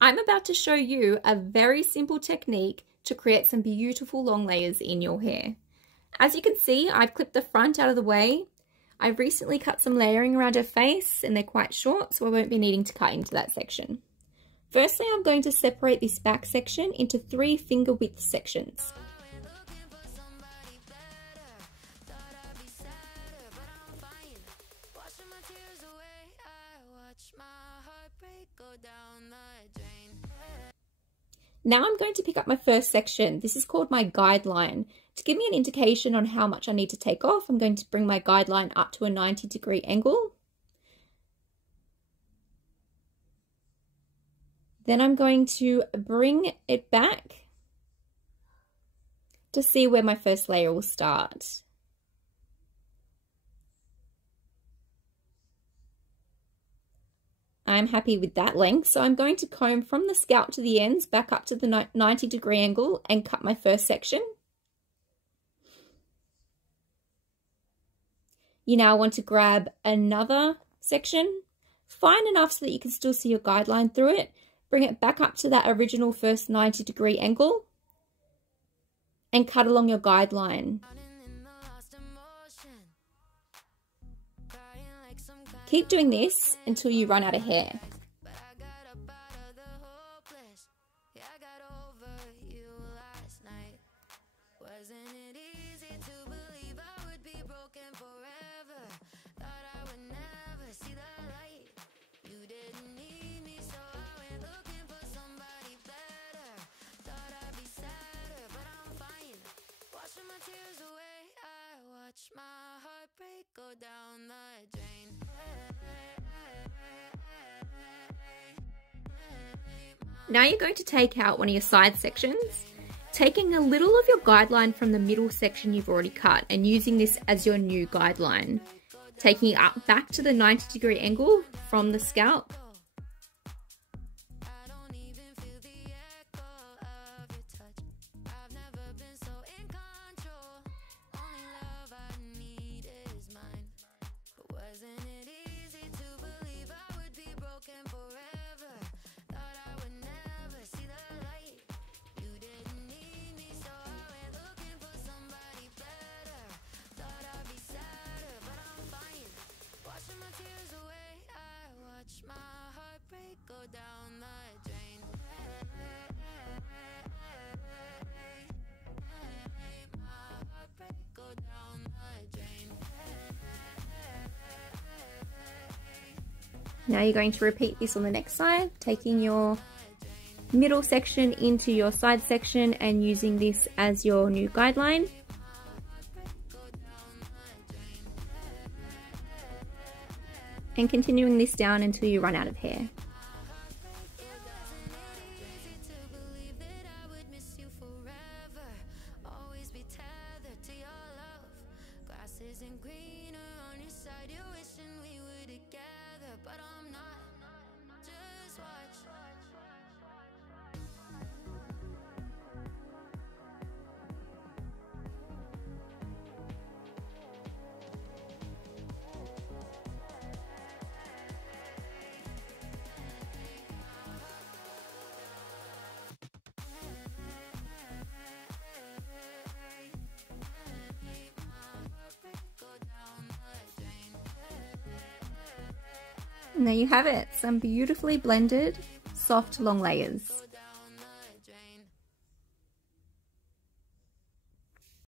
I'm about to show you a very simple technique to create some beautiful long layers in your hair. As you can see, I've clipped the front out of the way. I've recently cut some layering around her face and they're quite short, so I won't be needing to cut into that section. Firstly, I'm going to separate this back section into 3 finger width sections. Now I'm going to pick up my first section. This is called my guideline. To give me an indication on how much I need to take off, I'm going to bring my guideline up to a 90-degree angle. Then I'm going to bring it back to see where my first layer will start. I'm happy with that length, so I'm going to comb from the scalp to the ends back up to the 90-degree angle and cut my first section. You now want to grab another section, fine enough so that you can still see your guideline through it, bring it back up to that original first 90-degree angle and cut along your guideline. Keep doing this until you run out of hair. Now you're going to take out one of your side sections, taking a little of your guideline from the middle section you've already cut and using this as your new guideline. Taking it up back to the 90-degree angle from the scalp. Now you're going to repeat this on the next side, taking your middle section into your side section and using this as your new guideline. And continuing this down until you run out of hair. And there you have it, some beautifully blended, soft long layers.